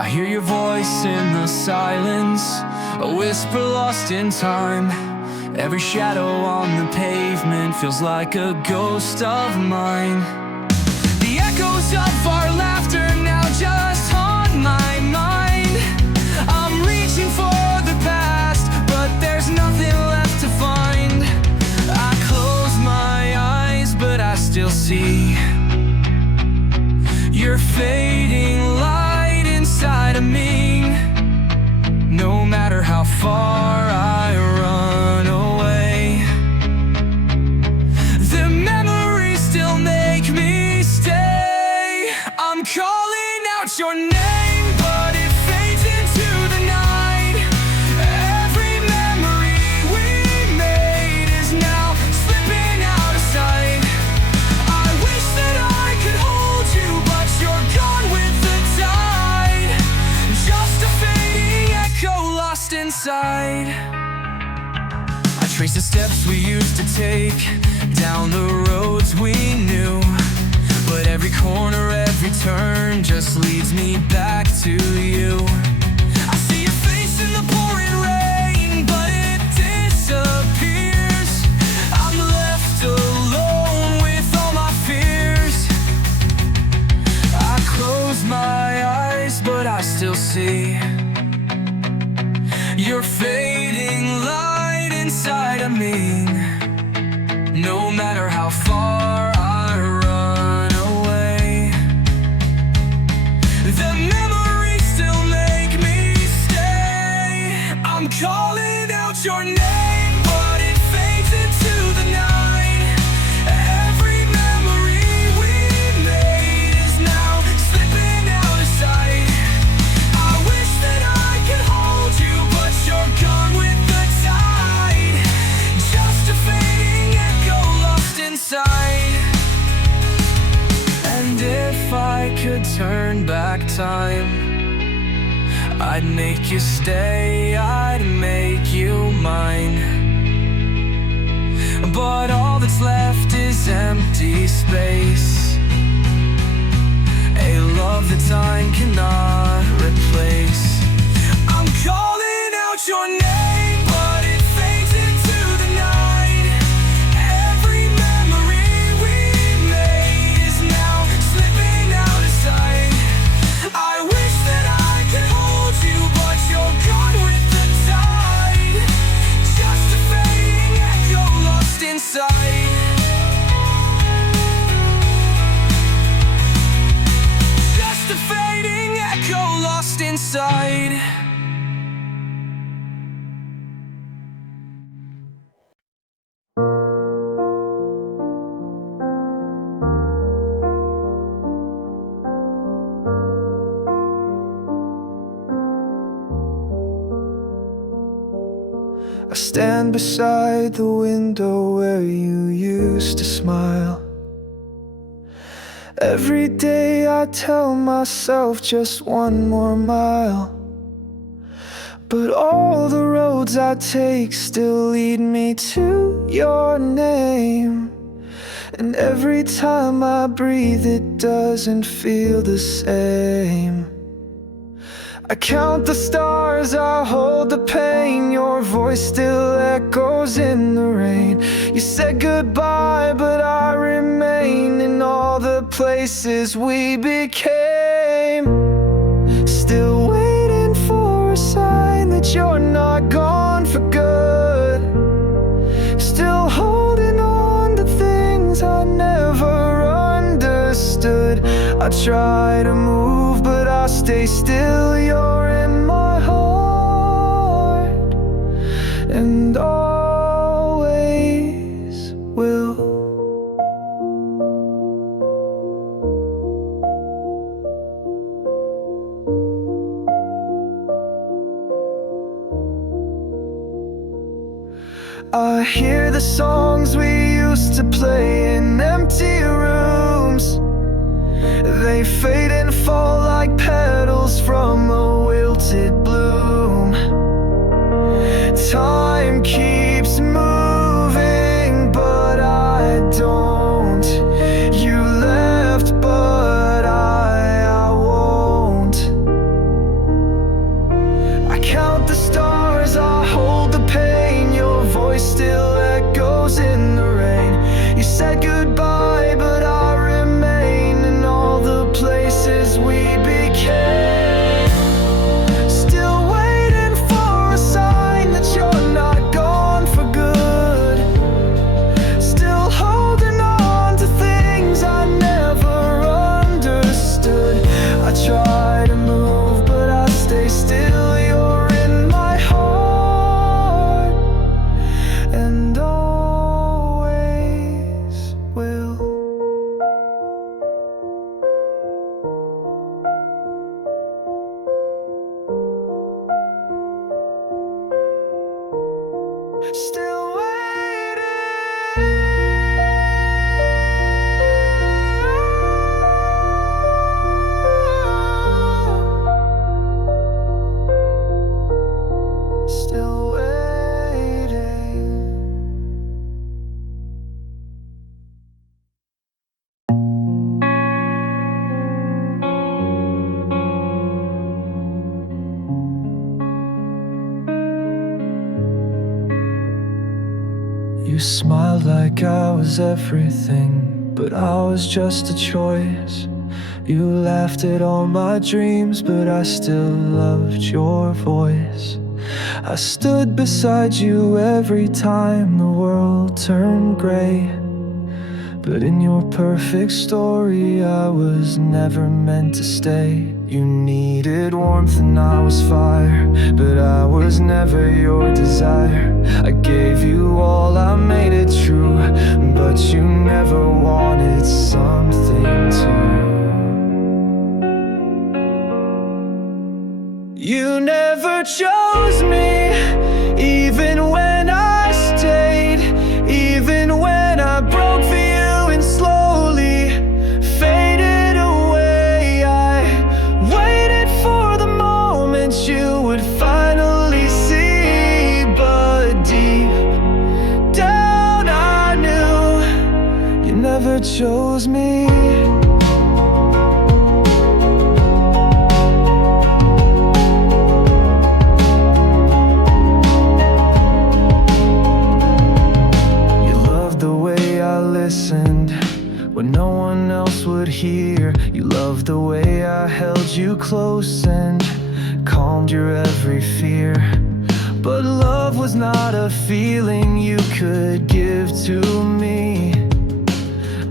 I hear your voice in the silence, a whisper lost in time. Every shadow on the pavement feels like a ghost of mine. The echoes of our laughter now just haunt my mind. I'm reaching for the past, but there's nothing left to find. I close my eyes, but I still see your fading light inside of me. No matter how far I run away, the memories still make me stay. I'm calling out your name, but it fades into the night. Every memory we made is now slipping out of sight. I wish that I could hold you, but you're gone with the tide. Just a fading echo lost inside. I trace the steps we used to take down the roads we knew, but every corner, every turn just leads me back to you. I see your face in the pouring rain, but it disappears. I'm left alone with all my fears. I close my eyes, but I still see your fading light inside of me. No matter how far I run away, the memories still make me stay. I'm calling out your name, but it fades into the night. Every memory we made is now slipping out of sight. I wish that I could hold you, but you're gone with the tide. Just a fading echo lost inside. And if I could turn back time, I'd make you stay, I'd make you mine. But all that's left is empty space, a love that time cannot replace. I'm calling out your name, but it fades into the night. Every memory we made is now slipping out of sight. I wish that I could hold you, but you're gone with the tide. Just a fading echo lost inside. Just a fading echo lost inside. I stand beside the window where you used to smile. Every day I tell myself just one more mile, but all the roads I take still lead me to your name. And every time I breathe it doesn't feel the same. I count the stars, I hold the pain. Your voice still echoes in the rain. You said goodbye, but I remain in all the places we became. Still waiting for a sign that you're not gone for good. Still holding on to things I never understood. I try to move, but I stay still. You're in my heart, and always will. I hear the songs we used to play in empty rooms. They fade and fall like petals from a wilted bloom. Time keeps moving, but I don't. You left, but I won't. smiled like I was everything, but I was just a choice. You laughed at all my dreams, but I still loved your voice. I stood beside you every time the world turned gray, but in your perfect story I was never meant to stay. You needed warmth and I was fire, but I was never your desire. I gave you all, I made it true, but you never wanted something too. You never chose me, even when I stayed, even when I broke for you and slowly faded away. I waited for the moment you would finally see, but deep down I knew you never chose me. When no one else would hear, you loved the way I held you close and calmed your every fear. But love was not a feeling you could give to me.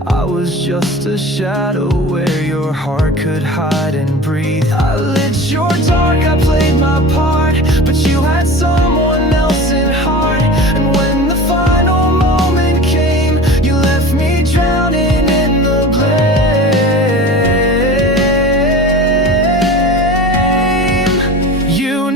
I was just a shadow where your heart could hide and breathe. I lit your dark, I played my part, but you had someone else in heart. And when the final moment came, you left me drowning. You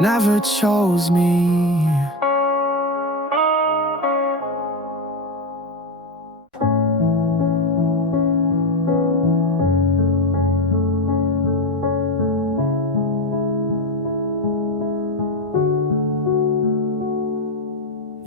never chose me.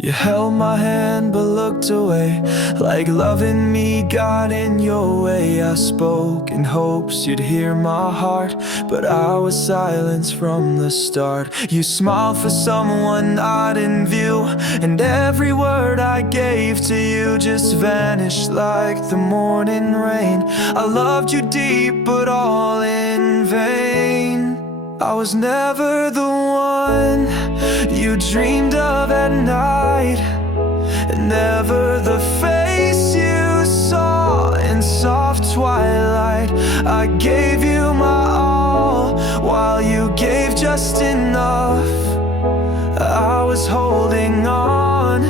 You held my hand but looked away, like loving me got in your way. I spoke in hopes you'd hear my heart, but I was silenced from the start. You smiled for someone not in view, and every word I gave to you just vanished like the morning rain. I loved you deep but all in vain. I was never the one you dreamed of at night, and never the face you saw in soft twilight. I gave you my all while you gave just enough. I was holding on,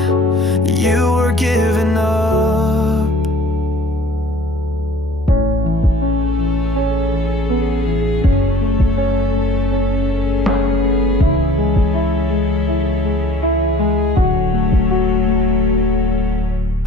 you were giving up.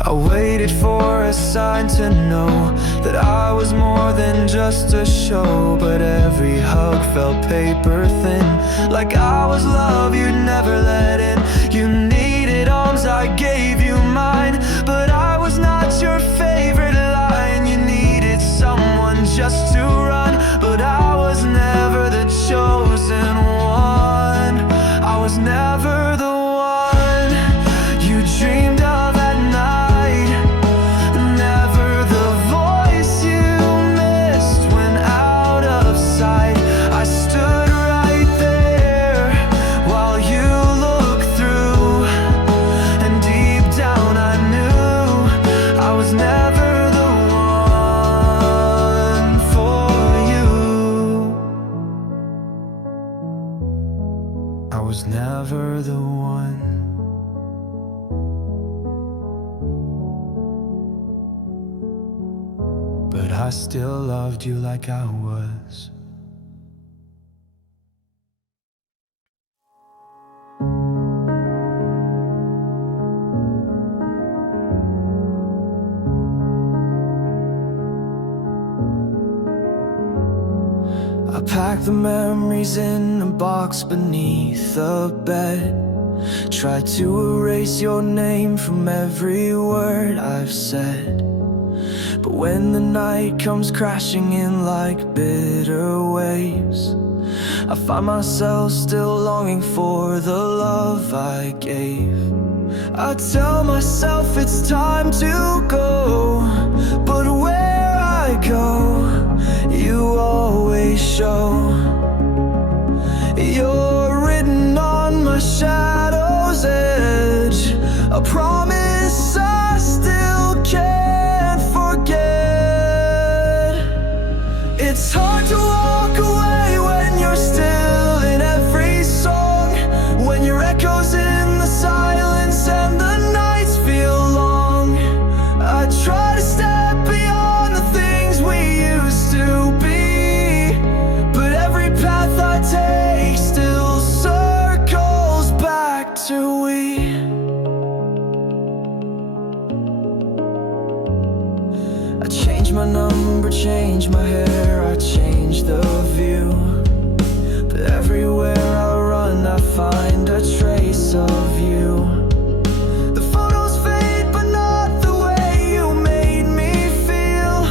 I waited for a sign to know that I was more than just a show, but every hug felt paper thin, like I was love you'd never let in. You needed arms, I gave you mine, but I was not your favorite line. You needed someone just to run, but I was never the chosen one. I was never the one you dreamed of at night. I was never the one. But I still loved you like I was. I packed the memories in a box beneath the bed. Tried to erase your name from every word I've said. But when the night comes crashing in like bitter waves, I find myself still longing for the love I gave. I tell myself it's time to go, but where I go, you always show. You're written on my shadow's edge, a promise I still can't forget. It's hard to walk away when you're still in every song, when your echoes in the silence and the nights feel long. I try to step beyond the things we used to be, but every path I take still circles back to we. I changed my number, changed my hair, I changed the view, but everywhere I run I find a trace of you. The photos fade, but not the way you made me feel.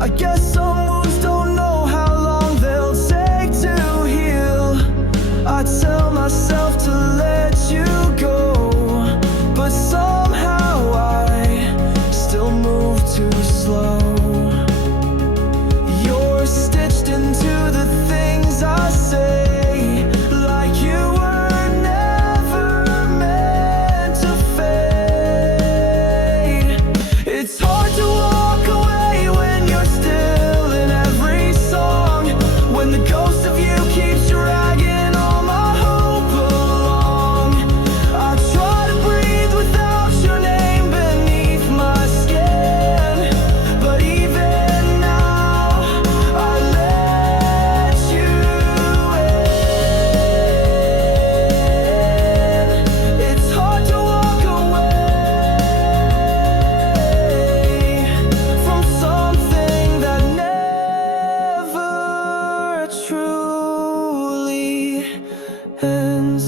I guess some wounds don't know how long they'll take to heal. I tell myself to let you go, but somehow I still move too slow. You're stitched into the things I say, like you were never meant to fade. It's hard to walk away when you're still in every song, when the ghost of you keeps dragging all my hope along. I try to breathe without your name beneath my skin, but even now I let you in. It's hard to walk away from something that never truly ends.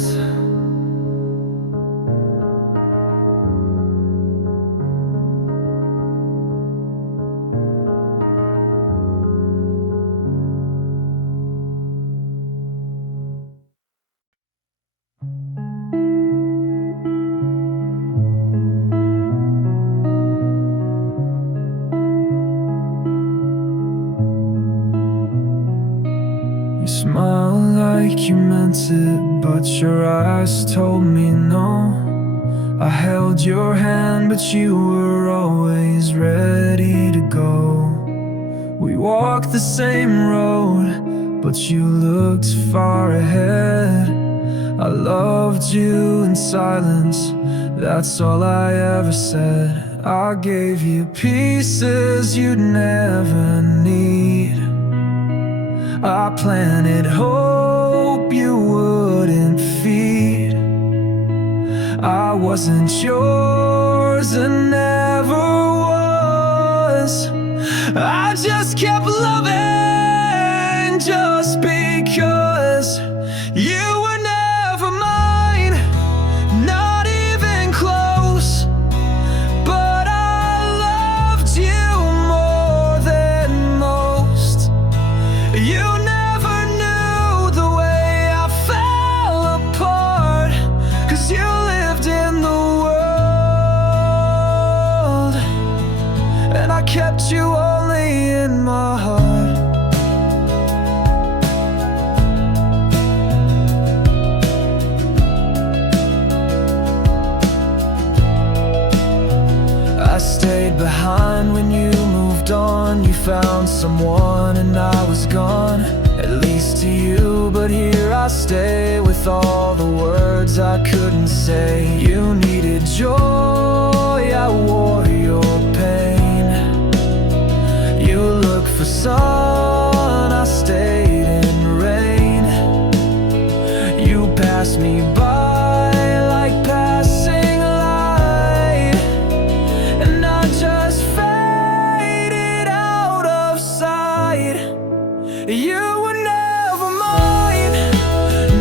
You smile like you meant it, but your eyes told me no. I held your hand, but you were always ready to go. We walked the same road, but you looked far ahead. I loved you in silence, that's all I ever said. I gave you pieces you'd never need. I planted hope you wouldn't feed. I wasn't yours and never was. I just kept loving just because you were never mine, not even close. But I loved you more than most. You never knew the way I fell apart, 'cause you lived in the world, and I kept you only in my heart. I stayed behind when you moved on. You found someone and I was gone, at least to you. But here I stay with all the words I couldn't say. You needed joy, I wore your pain. You looked sun, I stayed in rain. You passed me by like passing light, and I just faded out of sight. You were never mine,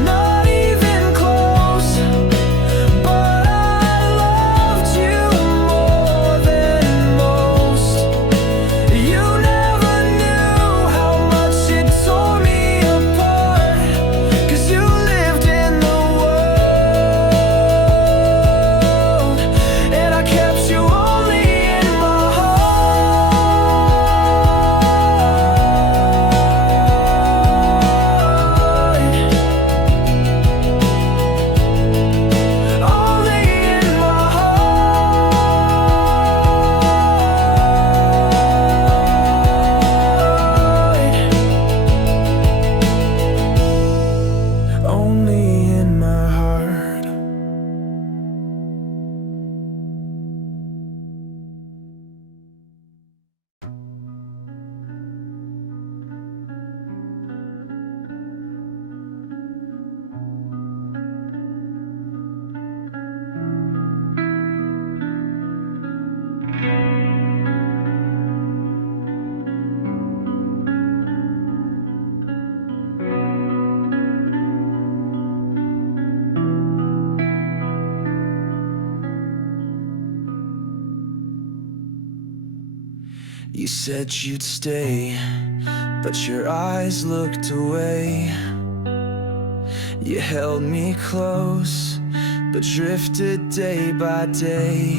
not even close, but I loved you more than most. You never knew how much it tore me apart, 'cause you lived in the world, and I kept you only in my heart. Only in my heart. Only in my heart. You said you'd stay, but your eyes looked away. You held me close, but drifted day by day.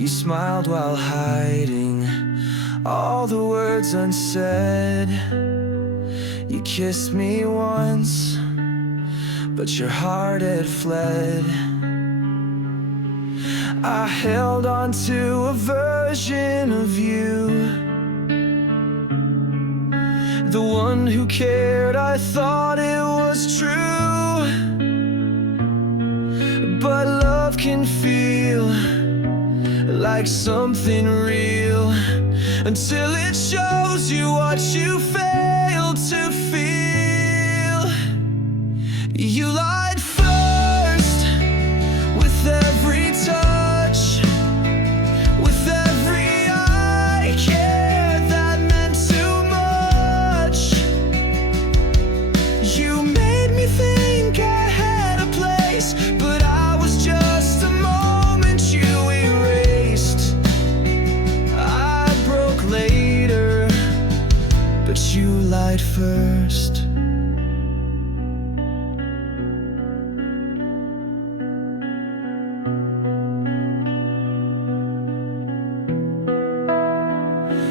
You smiled while hiding all the words unsaid. You kissed me once, but your heart had fled. I held on to a version of you, the one who cared. I thought it was true, but love can feel like something real until it shows you what you failed to feel. You lied first with every touch, with every eye care that meant too much. You made me think I had a place, but I was just a moment you erased. I broke later, but you lied first.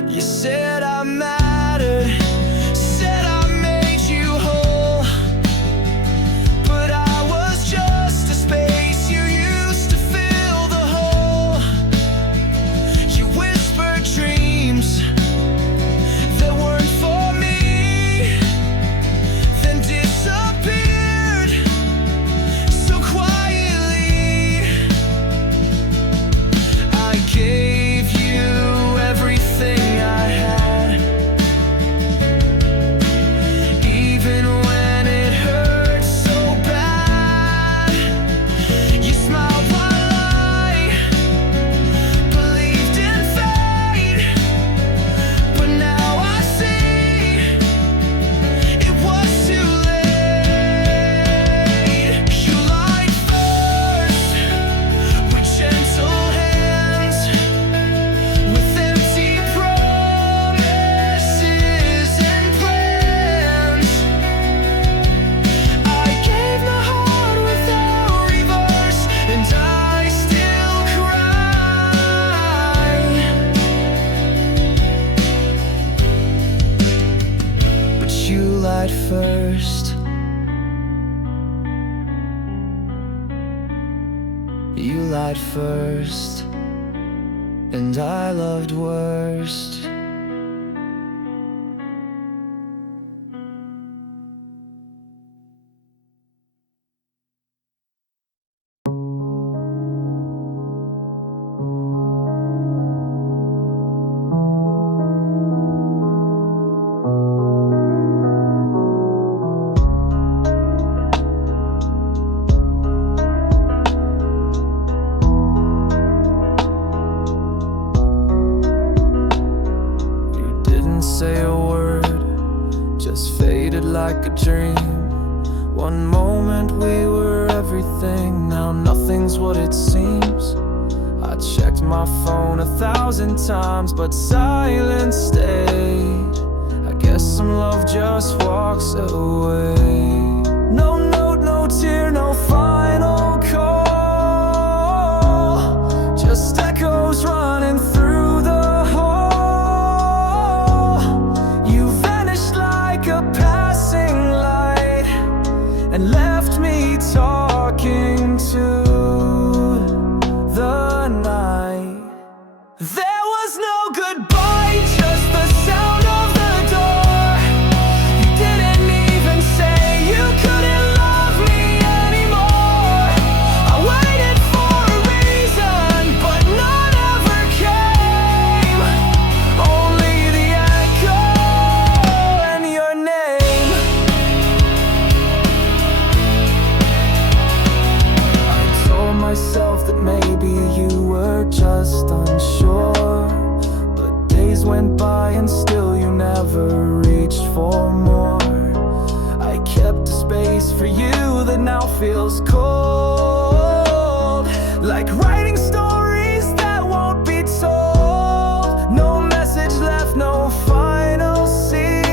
You said I mattered, said I made you whole, but I was just a space you used to fill the hole. You whispered dreams that weren't for me, then disappeared so quietly. I gave you everything I had, even when it hurt so bad. You smiled while I believed in fate, but now I see it was too late. You lied first with gentle hands, with empty promises and plans. I gave my heart without reverse, and I still cry. But you lied first. You lied first, and I loved worst. One moment we were everything, now nothing's what it seems. I checked my phone 1,000 times, but silence stayed. I guess some love just walks away. No note, no tear, no final call, just echoes running through the hall. You vanished like a passing light and left me talking to the night. There was no goodbye, just the sound of the door. You didn't even say you couldn't love me anymore. I waited for a reason, but none ever came. Only the echo and your name. I told myself that maybe you were just unsure, but days went by and still you never reached for more. I kept a space for you that now feels cold, like writing stories that won't be told. No message left, no final scene,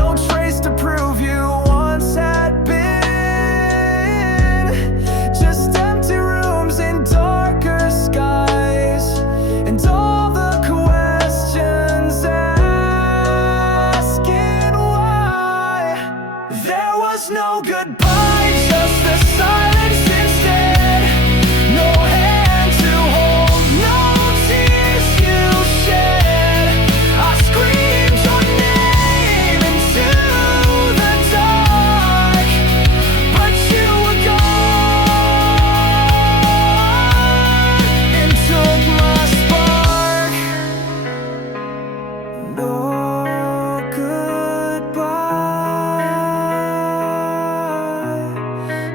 no trace to prove you once had been. Just empty rooms and darker skies, and all the questions asking why. There was no goodbye, just the silence instead. No hand to hold, no tears you shed. I screamed your name into the dark, but you were gone and took my spark. No goodbye,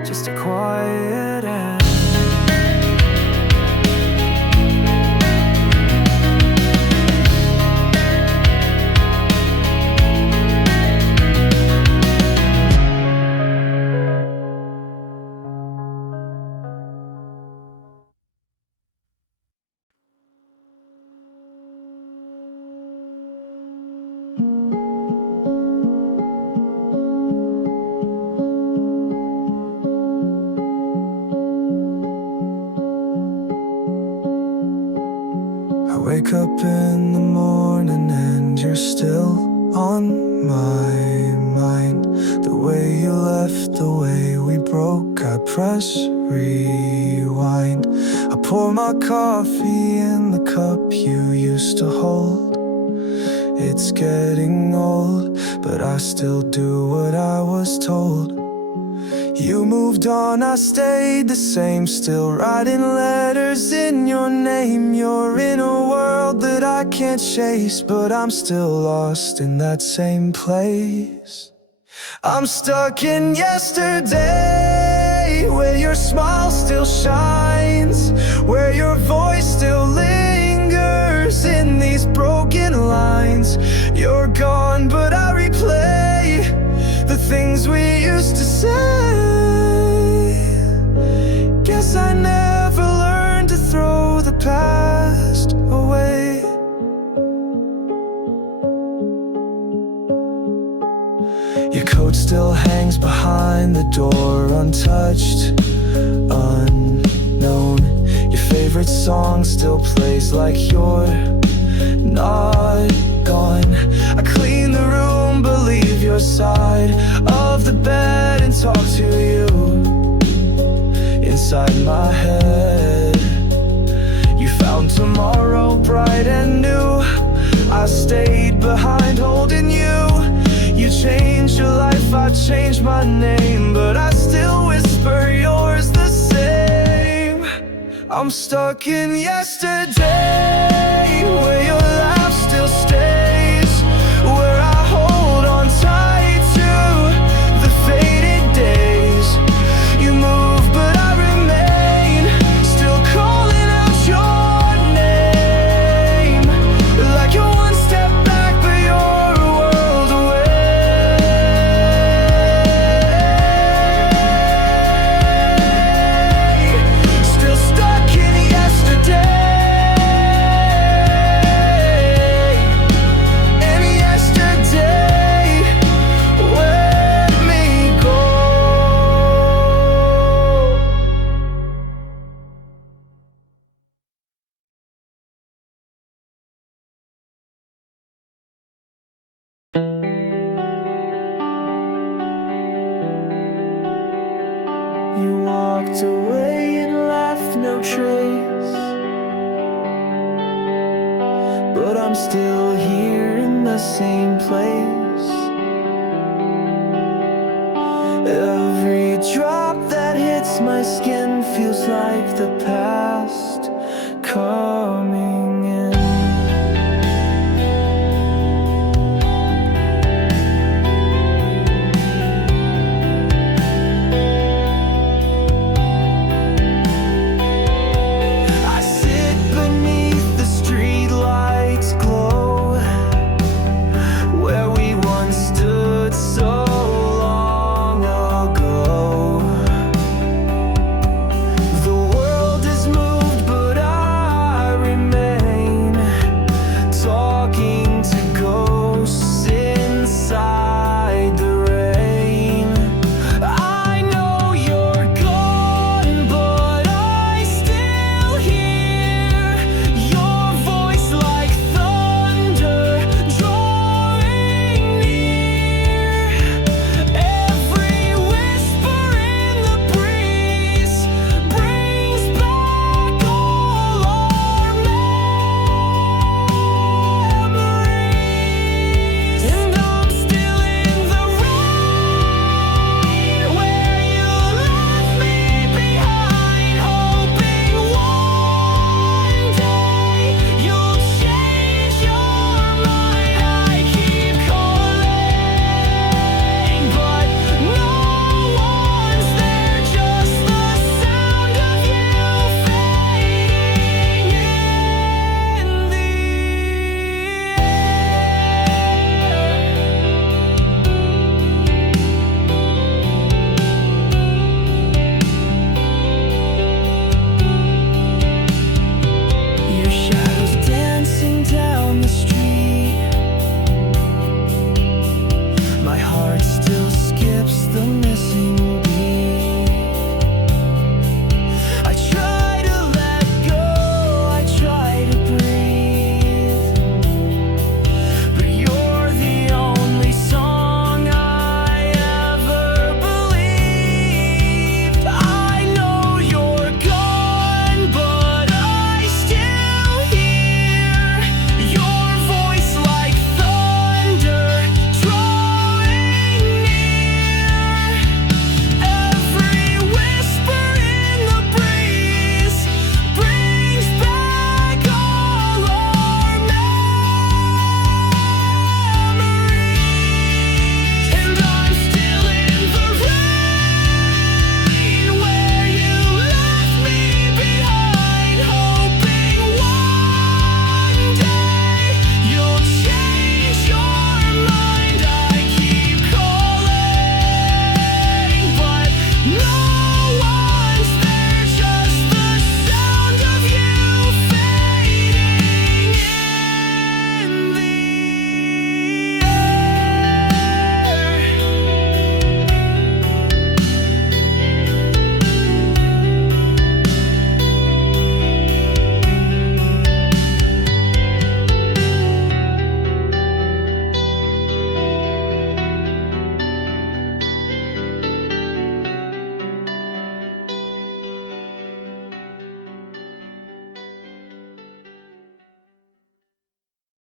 just a quiet end. I wake up in the morning and you're still on my mind. The way you left, the way we broke, I press rewind. I pour my coffee in the cup you used to hold. It's getting old, but I still do what I was told. You moved on, I stayed the same, still writing letters in your name. You're in a world that I can't chase, but I'm still lost in that same place. I'm stuck in yesterday, where your smile still shines, where your voice still lingers in these broken lines. You're gone, but I replay the things we used to say. Guess I never learned to throw the past away. Your coat still hangs behind the door, untouched, unknown. Your favorite song still plays like you're not gone. I clean the room, believe your side of the bed, and talk to you inside my head. You found tomorrow bright and new. I stayed behind holding you. You changed your life, I changed my name, but I still whisper yours the same. I'm stuck in yesterday, where your laugh still stays, where I hold on tight to the faded days. You move, but I remain, still calling out your name, like you're one step back, but you're a world away. walked away and left no trace. But I'm still here in the same place. Every drop that hits my skin feels like the past.